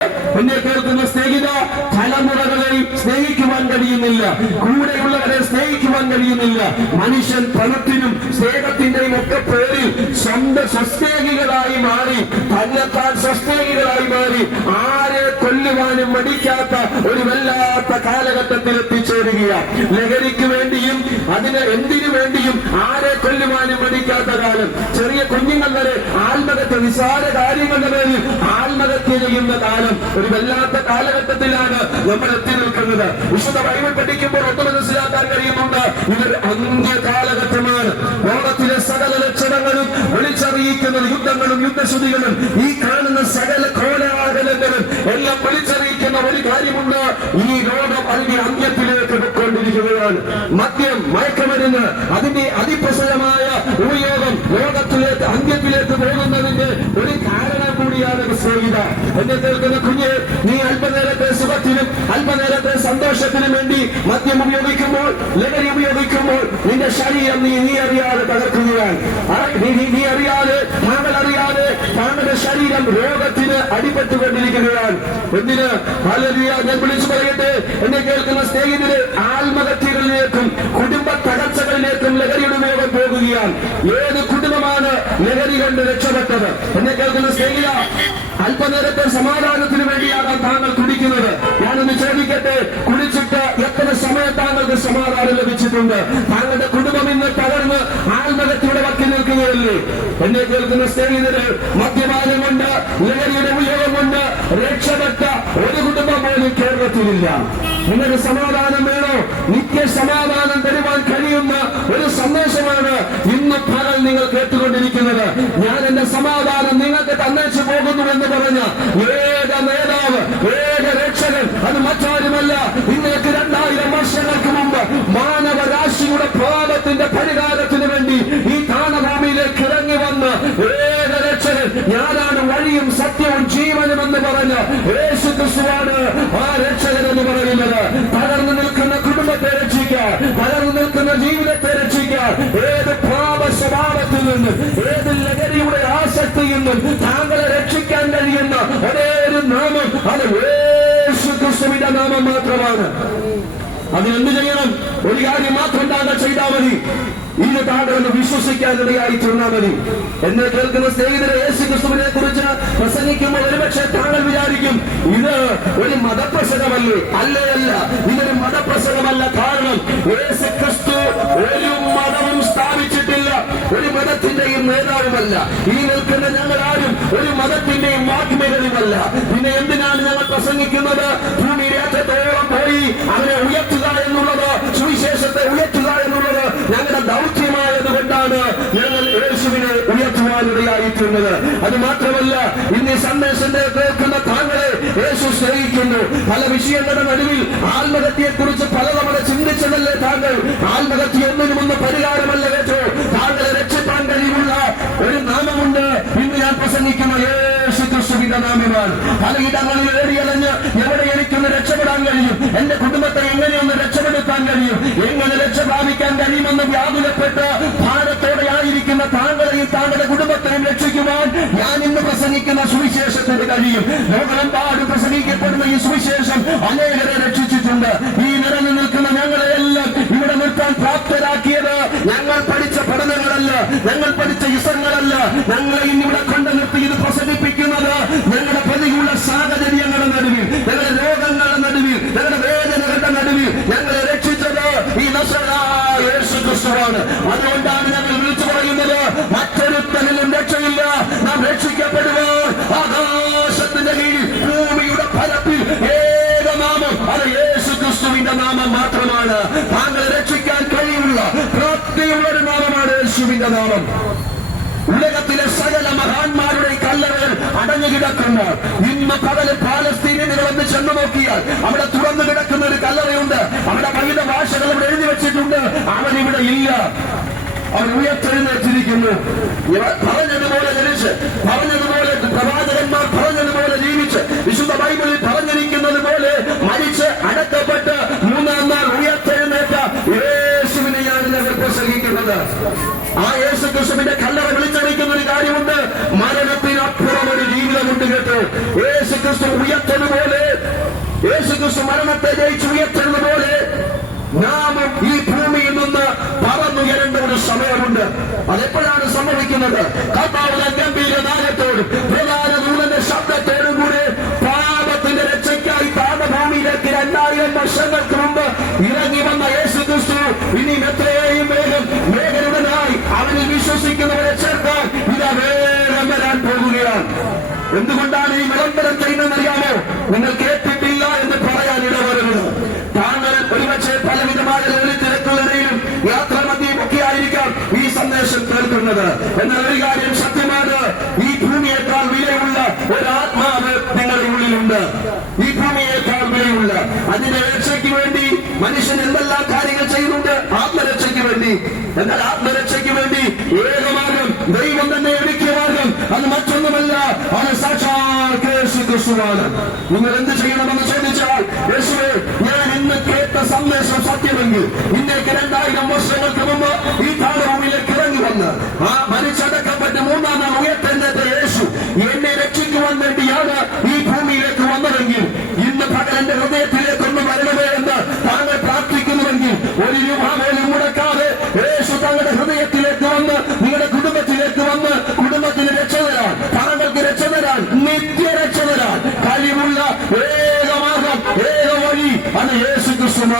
എന്നെ കേൾക്കുന്ന സ്നേഹിത തലമുറകളെ സ്നേഹിക്കുവാൻ കഴിയുന്നില്ല. കൂടെയുള്ളവരെ സ്നേഹിക്കുവാൻ കഴിയുന്നില്ല. മനുഷ്യൻ പണത്തിനും സ്നേഹത്തിന്റെയും ഒക്കെ പേരിൽ സ്വന്തം സസ്നേഹികളായി മാറി തന്നെത്താൻ സസ്നേഹികളായി മാറി ആരെ കൊല്ലുവാനും മടിക്കാത്ത ഒരു വല്ലാത്ത കാലഘട്ടത്തിൽ എത്തിച്ചേരുകയാണ് ലഹരിക്ക് വേണ്ടിയും അതിന് എന്തിനു വേണ്ടിയും ആരെ കൊല്ലുവാനും മടിക്കാത്ത കാലം. ചെറിയ കുഞ്ഞുങ്ങൾ വരെ ആത്മഹത്യ നിസാര കാര്യങ്ങളുടെ പേരിൽ ആത്മഹത്യ ചെയ്യുന്ന കാലം. ഒരു വല്ലാത്ത കാലഘട്ടത്തിലാണ് നമ്മൾ എത്തി നിൽക്കുന്നത്. വിശുദ്ധ ബൈബിൾ പഠിക്കുമ്പോൾ ഒത്ത് മനസ്സിലാക്കാൻ കഴിയുന്നുണ്ട്. ഇതൊരു അന്ത്യ കാലഘട്ടമാണ്. ലോകത്തിലെ സകല ലക്ഷണങ്ങളും വിളിച്ചറിയിക്കുന്ന യുദ്ധങ്ങളും യുദ്ധശ്രുതികളും ഈ കാണുന്ന സകല കോലാഹലങ്ങളും എല്ലാം വിളിച്ചറിയിക്കുന്ന ഒരു കാര്യമുണ്ട്. ഈ ലോകം അതിന്റെ അന്ത്യത്തിലേക്ക് പോയിക്കൊണ്ടിരിക്കുകയാണ്. മദ്യം മയക്കമരുന്ന് അതിന്റെ അതിപ്രസരമായ ഉപയോഗം ലോകത്തിലേക്ക് അന്ത്യത്തിലേക്ക് പോകുന്നതിന്റെ ഒരു കാരണം കൂടിയാണ് സ്നേഹിത എന്നെ കേൾക്കുന്ന കുഞ്ഞ് നീ അല്പനേരത്തെ സുഖത്തിനും അല്പനേരത്തെ സന്തോഷത്തിനും വേണ്ടി മദ്യം ഉപയോഗിക്കുമ്പോൾ ലഹരി ഉപയോഗിക്കുമ്പോൾ നിന്റെ ശരീരം നീ നീ തകർക്കുകയാണ് ആ, നീ നീ- നീ അറിയാതെ താങ്കൾ അറിയാതെ താങ്കളുടെ ശരീരം രോഗത്തിന് അടിപെട്ടുകൊണ്ടിരിക്കുകയാണ് എന്തിന് ഹല്ലേലൂയ ഞാൻ വിളിച്ചു പറയട്ടെ. എന്നെ കേൾക്കുന്ന സ്നേഹിതരെ ആത്മഹത്യകളിലേക്കും കുടുംബ തകർച്ചകളിലേക്കും ലഹരിയുടെ ഉപയോഗം പോകുകയാണ്. ഏത് കുടുംബമാണ് ലഹരി കണ്ട് രക്ഷപ്പെട്ടത്? എന്നെ കേൾക്കുന്ന സ്നേഹിത അല്പനേരത്തെ സമാധാനത്തിന് വേണ്ടിയാണ് താങ്കൾ കുടിക്കുന്നത്. ഞാനൊന്ന് ചോദിക്കട്ടെ കുടിച്ചിട്ട് എത്ര സമയം താങ്കൾക്ക് സമാധാനം ലഭിച്ചിട്ടുണ്ട്? താങ്കളുടെ കുടുംബം ഇന്ന് തകർന്ന് ആത്മഹത്യയുടെ വക്കിൽ നിൽക്കുകയല്ലേ? എന്നെ കേൾക്കുന്ന സ്നേഹിതര് മദ്യപാനം കൊണ്ട് ലഹരിയുടെ ഉപയോഗം രക്ഷപ്പെട്ട ഒരു കുടുംബം പോലും കേരളത്തിലില്ല. നിങ്ങൾക്ക് സമാധാനം വേണോ? നിത്യ സമാധാനം തരുവാൻ കഴിയുന്ന ഒരു സന്ദേശമാണ് ഇന്ന് പകൽ നിങ്ങൾ കേട്ടുകൊണ്ടിരിക്കുന്നത്. ഞാൻ എന്റെ സമാധാനം നിങ്ങൾക്ക് തന്നേച്ചു പോകുന്നു എന്ന് പറഞ്ഞ ഏക നേതാവ് ഏക രക്ഷകൻ അത് മറ്റാരുമല്ല. നിങ്ങൾക്ക് രണ്ടായിരം വർഷങ്ങൾക്ക് മുമ്പ് മാനവരാശിയുടെ പാപത്തിന്റെ പരിഹാരത്തിന് നിന്നും താങ്കളെ രക്ഷിക്കാൻ കഴിയുന്ന ഒരേ നാമം അത് യേശു ക്രിസ്തുവിന്റെ നാമം മാത്രമാണ്. അതിനെന്ത് ചെയ്യണം? ഒരു കാര്യം മാത്രം താങ്കൾ ചെയ്താൽ മതി. താങ്കൾ വിശ്വസിക്കാൻ വിശ്വസിക്കാനിടയായി ചെന്നാൽ മതി. എന്നെ കേൾക്കുന്ന സ്നേഹിതരെ യേശു ക്രിസ്തുവിനെ കുറിച്ച് പ്രസംഗിക്കുമ്പോൾ ഒരുപക്ഷെ താങ്കൾ വിചാരിക്കും ഇത് ഒരു മതപ്രസംഗമല്ലേ? അല്ലേ അല്ല. ഇതൊരു മതപ്രസംഗമല്ല. കാരണം യേശു മതത്തിന്റെയും നേതാവുമല്ല ഈ നിൽക്കുന്ന ഞങ്ങൾ ആരും ഒരു മതത്തിന്റെയും മാധ്യമങ്ങളുമല്ല പിന്നെ എന്തിനാണ് ഞങ്ങൾ പ്രസംഗിക്കുന്നത്? ഭൂമി രാജ്യത്തോളം പോയി അവരെ ഉയർത്തുക എന്നുള്ളത് സുവിശേഷത്തെ ഉയർത്തുക എന്നുള്ളത് ഞങ്ങളുടെ ദൗത്യമായതുകൊണ്ടാണ് ഞങ്ങൾ യേശുവിനെ ഉയർത്തുവാനിടയായിട്ടുള്ളത് അത് മാത്രമല്ല ഇന്ന് സന്ദേശത്തെ കേൾക്കുന്ന താങ്കളെ യേശു സ്നേഹിക്കുന്നു. പല വിഷയങ്ങളുടെ നടുവിൽ ആത്മഹത്യയെ കുറിച്ച് പലതവണ ചിന്തിച്ചതല്ലേ താങ്കൾ? ആത്മഹത്യ ഒന്നിനുമൊന്ന് പരിഹാരമല്ല ക്രിസ്തുവിന്റെ പല ഇടങ്ങളിൽ ഏടിയലഞ്ഞ് എവിടെ എനിക്കൊന്ന് രക്ഷപ്പെടാൻ കഴിയും? എന്റെ കുടുംബത്തെ എങ്ങനെയൊന്ന് രക്ഷപ്പെടുത്താൻ കഴിയും? എങ്ങനെ രക്ഷ പ്രാപിക്കാൻ കഴിയുമെന്ന് വ്യാകുലപ്പെട്ട് ഭാരത്തോടെ ആയിരിക്കുന്ന താങ്കളെയും താങ്കളുടെ കുടുംബത്തെയും രക്ഷിക്കുവാൻ ഞാൻ ഇന്ന് പ്രസംഗിക്കുന്ന സുവിശേഷത്തിന് കഴിയും. ലോകമെമ്പാടും പ്രസംഗിക്കപ്പെടുന്ന ഈ സുവിശേഷം അനേകരെ രക്ഷിച്ചിട്ടുണ്ട്. ഈ നിറഞ്ഞു നിൽക്കുന്ന ഞങ്ങളെയെല്ലാം ഇവിടെ നിർത്താൻ പ്രാപ്തരാക്കിയത് ക്രിസ്തുവാണ് അതുകൊണ്ടാണ് ഞങ്ങൾ വിളിച്ചു പറയുന്നത് മറ്റൊരുത്തനിലും രക്ഷയില്ല. നാം രക്ഷിക്കപ്പെടുമോ ആകാശത്തിന്റെ കീഴിൽ ഭൂമിയുടെ ഫലത്തിൽ ഏകനാമം. അത് യേശു ക്രിസ്തുവിന്റെ നാമം മാത്രമാണ്. താങ്കളെ രക്ഷിക്കാൻ കഴിയുള്ള പ്രാപ്തിയുള്ള ഒരു നാമമാണ് യേശുവിന്റെ നാമം. ഉലകത്തിലെ സകല മഹാന്മാരുടെ കല്ലറകൾ അടഞ്ഞുകിടക്കുന്നു ഇന്ന് പകൽ പാലസ്തീനികൾ എന്ന് ചെന്നു നോക്കിയാൽ അവിടെ തുറന്നു കിടക്കുന്ന ഒരു കല്ലറയുണ്ട്. അവിടെ പല ഭാഷകൾ ഇവിടെ എഴുതി വെച്ചിട്ടുണ്ട്. അവരിവിടെ ഇല്ല. അവൻ ഉയർത്തെഴുന്നേറ്റിരിക്കുന്നു. പറഞ്ഞതുപോലെ ജനിച്ച് പറഞ്ഞതുപോലെ പ്രവാചകന്മാർ പറഞ്ഞതുപോലെ ജീവിച്ച് വിശുദ്ധ ബൈബിളിൽ പറഞ്ഞിരിക്കുന്നത് പോലെ മരിച്ച് അടക്കപ്പെട്ട് ആ യേശു ക്രിസ്തുവിന്റെ കല്ലറ വിളിച്ചറിയിക്കുന്ന ഒരു കാര്യമുണ്ട്. മരണത്തിനപ്പുറം ഒരു ജീവിതമുണ്ട് കേട്ടോ. യേശു ക്രിസ്തു ഉയർത്തതുപോലെ യേശു ക്രിസ്തു മരണത്തെ പോലെ നാമും ഈ ഭൂമിയിൽ നിന്ന് പറന്നുയരേണ്ട ഒരു സമയമുണ്ട്. അതെപ്പോഴാണ് സംഭവിക്കുന്നത്? കർത്താവിന്റെ ഗംഭീര നായത്തോടും പ്രധാന ദൂതന്റെ ശബ്ദത്തോടും കൂടെ പാപത്തിന്റെ രക്ഷയ്ക്കായി പാപഭൂമിയിലേക്ക് രണ്ടായിരം വർഷങ്ങൾക്ക് മുമ്പ് ഇറങ്ങി വന്ന യേശു ക്രിസ്തു ഇനിയും എത്രയും അവനിൽ വിശ്വസിക്കുന്നവരെ ചേർക്കാൻ ഇതാ വേഗം വരാൻ പോകുകയാണ്. എന്തുകൊണ്ടാണ് ഈ വിളംബരം ചെയ്യുന്നതെന്നറിയാമോ നിങ്ങൾ കേട്ടിട്ടില്ല എന്ന് പറയാൻ ഇടവരുന്നത് താങ്കൾ ഒരുപക്ഷെ പലവിധമായ ജോലി യാത്ര യാത്രാമധ്യയും ഒക്കെ ആയിരിക്കാം ഈ സന്ദേശം കേൾക്കുന്നത്. എന്നാൽ ഒരു കാര്യം സത്യമാണ്. ഈ ഭൂമിയേക്കാൾ വിലയുള്ള ഒരാത്മാവ് നിങ്ങളുടെ ഉള്ളിലുണ്ട്. അതിന്റെ രക്ഷയ്ക്ക് വേണ്ടി മനുഷ്യൻ എന്തെല്ലാം കാര്യങ്ങൾ ചെയ്യുന്നുണ്ട്? ആത്മരക്ഷയ്ക്ക് വേണ്ടി. എന്നാൽ ആത്മരക്ഷയ്ക്ക് വേണ്ടി ഏക മാർഗം ദൈവം തന്നെ ഒരുക്കിയ മാർഗം. അത് മറ്റൊന്നുമല്ല അത് സാക്ഷാൽ ക്രിസ്തുവാണ്. നിങ്ങൾ എന്ത് ചെയ്യണമെന്ന് ചോദിച്ചാൽ യേശുവേ ഞാൻ ഇന്ന് കേട്ട സന്ദേശം സത്യമെങ്കിൽ ഇന്നേക്ക് രണ്ടായിരം വർഷങ്ങൾക്ക് മുമ്പ് ഈ താളഭൂമിയിലേക്ക് ഇറങ്ങി വന്ന് ആ മനുഷ്യടക്കപ്പെട്ട മൂന്നാം നാൾ ഉയർത്തേണ്ടത്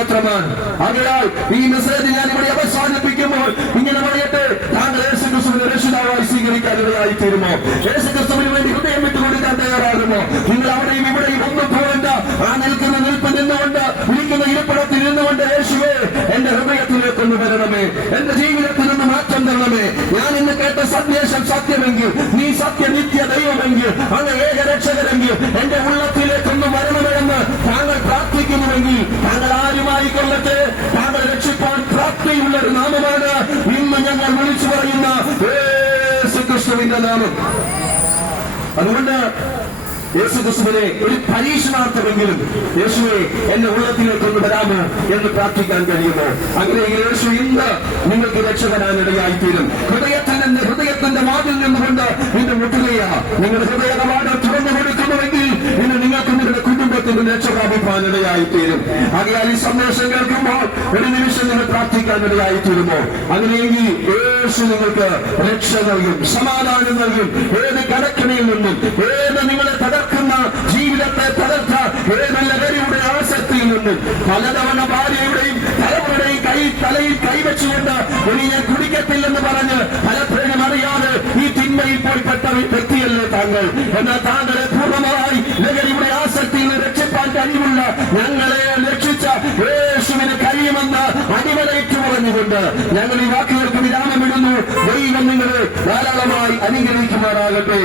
മാത്രമാണ്. അതിനാൽ ഈ മെസ്സേജ് ഞാൻ ഇവിടെ അവസാനിപ്പിക്കുമ്പോൾ ഇങ്ങനെ പറയട്ടെ താങ്കൾ യേശു ക്രിസ്തുവിനെ രക്ഷിതാവായി സ്വീകരിക്കാൻ ഇടയായി തീരുമോ? യേശു ക്രിസ്തുവിന് വേണ്ടി ഹൃദയം വിട്ടുകൊടുക്കാൻ തയ്യാറാകുമോ? നിങ്ങൾ അവിടെയും ഇവിടെയും ഒന്നും പോകണ്ട. ആ നിൽക്കുന്ന നിൽപ്പ് നിന്നുകൊണ്ട് വിളിക്കുന്ന ഇരിപ്പിടത്തിൽ നിന്നുകൊണ്ട് യേശുവേ എന്റെ ഹൃദയത്തിലേക്ക് ഒന്ന് വരണമേ. എന്റെ ജീവിതത്തിൽ നിന്ന് മാറ്റം തരണമേ. ഞാൻ ഇന്ന് കേട്ട സന്ദേശം സത്യമെങ്കിൽ നാമം. അതുകൊണ്ട് യേശു ക്രിസ്തുവിനെ ഒരു പരീക്ഷണാർത്ഥമെങ്കിലും യേശുവെ എന്റെ ഉള്ളത്തിലേക്ക് ഒന്ന് വരാമോ എന്ന് പ്രാർത്ഥിക്കാൻ കഴിയുമോ? അങ്ങനെ യേശു ഇന്ന് നിങ്ങൾക്ക് രക്ഷപ്പെടാനിടയായിത്തീരും. ഹൃദയത്തിൽ നിന്ന് ഹൃദയത്തിന്റെ വാതിൽ നിന്നുകൊണ്ട് നിന്റെ മുട്ടുകയാ നിങ്ങൾ ഹൃദയ കവാടം തുറന്നു നിങ്ങൾക്ക് നിങ്ങളുടെ കുടുംബത്തിന് രക്ഷ പ്രാപിപ്പാനിടയായി തീരും അതിനാൽ ഈ സന്ദേശം കേൾക്കുമ്പോൾ ഒരു നിമിഷം നിങ്ങൾ പ്രാർത്ഥിക്കാനിടയായി തീരുമോ അങ്ങനെയെങ്കിൽ യേശു നിങ്ങൾക്ക് രക്ഷ നൽകും സമാധാനം നൽകും. ഏത് കടക്കണിയിൽ നിന്നും ഏത് നിങ്ങളെ തകർക്കുന്ന ജീവിതത്തെ തകർത്ത ഏത് ലഹരിയുടെ ആസക്തിയിൽ നിന്നും പലതവണ ഭാര്യയുടെയും തലമുറയുടെയും കൈ തലയിൽ കൈവച്ചുകൊണ്ട് ഇനി ഞാൻ കുടിക്കത്തില്ലെന്ന് പറഞ്ഞ് പലപ്പോഴും അറിയാതെ ഈ തിന്മയിൽ പോയി പെട്ട വ്യക്തിയല്ലേ താങ്കൾ? എന്നാൽ താങ്കളെ പൂർണമായി ലഹരിയുടെ ആസക്തിയിൽ നിന്ന് കഴിവുള്ള ഞങ്ങളെ രക്ഷിച്ച യേശുവിന് കഴിയുമെന്ന് അടിമലയ്ക്ക് പറഞ്ഞുകൊണ്ട് ഞങ്ങൾ ഈ വാക്കുകൾക്ക് വിരാമമിടുന്നു. ദൈവം നിങ്ങളെ ധാരാളമായി അനുഗ്രഹിക്കുമാറാകട്ടെ.